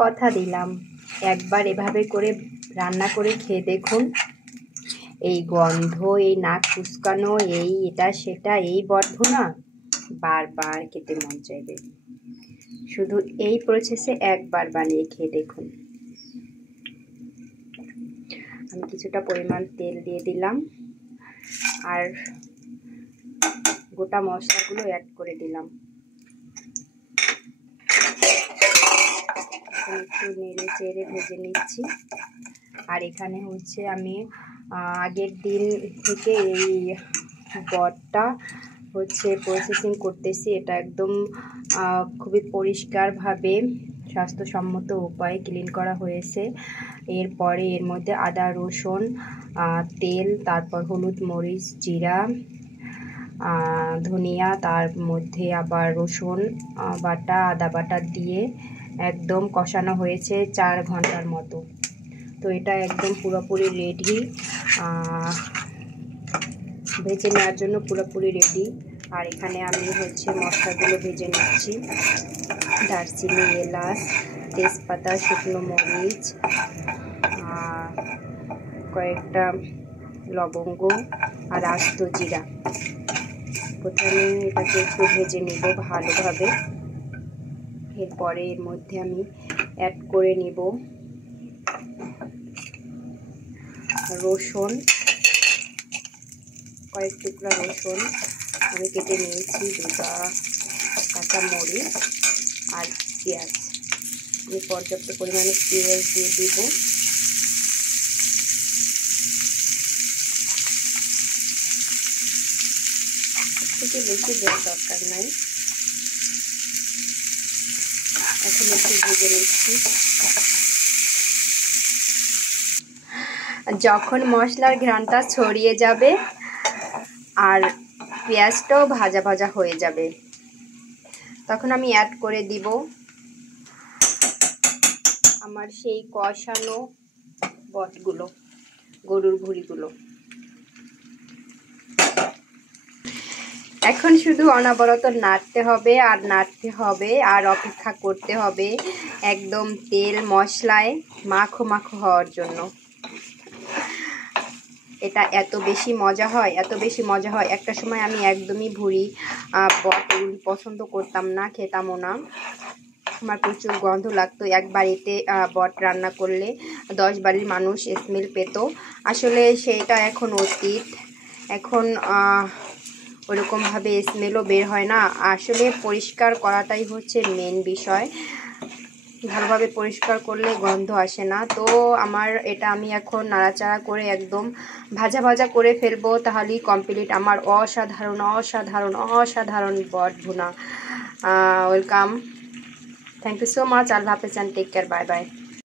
কথা দিলাম একবার এভাবে করে রান্না করে খেয়ে দেখুন। এই গন্ধ, এই নাক কুচকানো, এই এটা সেটা, এই বটভুনা বারবার খেতে মন চাইবে। শুধু এই প্রসেসে একবার বানিয়ে খেয়ে দেখুন। আমি কিছুটা পরিমাণ তেল দিয়ে দিলাম আর গোটা মশলাগুলো অ্যাড করে দিলাম। একটু নেড়ে চেড়ে ভেজে নিচ্ছি। আর এখানে হচ্ছে আমি আগের দিন থেকে এই বটটা হচ্ছে প্রসেসিং করতেছি। এটা একদম খুবই পরিষ্কারভাবে স্বাস্থ্যসম্মত উপায়ে ক্লিন করা হয়েছে। এরপরে এর মধ্যে আদা রসুন তেল, তারপর হলুদ মরিচ জিরা ধনিয়া, তার মধ্যে আবার রসুন বাটা আদা বাটা দিয়ে একদম কষানো হয়েছে 4 ঘন্টার মতো। তো এটা একদম পুরোপুরি রেডি, ভেজে নেওয়ার জন্য পুরোপুরি রেডি। আর এখানে আমি হচ্ছে মশলাগুলো ভেজে নিচ্ছি। দারচিনি, এলাচ, তেজপাতা, শুকনো মরিচ, কয়েকটা লবঙ্গ আর আস্ত জিরা। প্রথমে এটাকে একটু ভেজে নিব ভালোভাবে। এরপরে এর মধ্যে আমি অ্যাড করে নিব রসুন, কয়েক টুকরা রসুন আমি কেটে নিয়েছি, 2টা কাঁচা মরিচ আর পেঁয়াজ। আমি পর্যাপ্ত পরিমাণে পেঁয়াজ দিয়ে দিব। থেকে বেশি দেওয়ার দরকার নাই। এখন একটু ভেজে নিচ্ছি। যখন মশলার ঘ্রাণটা ছড়িয়ে যাবে আর পেঁয়াজটাও ভাজা ভাজা হয়ে যাবে, তখন আমি অ্যাড করে দিব আমার সেই কষানো বটগুলো, গরুর ভুঁড়িগুলো। এখন শুধু অনবরত নাড়তে হবে আর নাড়তে হবে আর অপেক্ষা করতে হবে একদম তেল মশলায় মাখো মাখো হওয়ার জন্য। এটা এত বেশি মজা হয়, এত বেশি মজা হয়। একটা সময় আমি একদমই ভুঁড়ি বট এগুলি পছন্দ করতাম না, খেতামও না। আমার প্রচুর গন্ধ লাগতো। এক বাড়িতে বট রান্না করলে 10 বাড়ির মানুষ স্মেল পেত। আসলে সেটা এখন অতীত। এখন ওরকমভাবে স্মেলও বের হয় না। আসলে পরিষ্কার করাটাই হচ্ছে মেন বিষয়। ভালোভাবে পরিষ্কার করলে গন্ধ আসে না। তো আমার এটা আমি এখন নাড়াচাড়া করে একদম ভাজা ভাজা করে ফেলবো, তাহলেই কমপ্লিট আমার অসাধারণ অসাধারণ অসাধারণ বট ভুনা। Welcome, thank you so much. আল্লাহ হাফেজ and take care, bye by.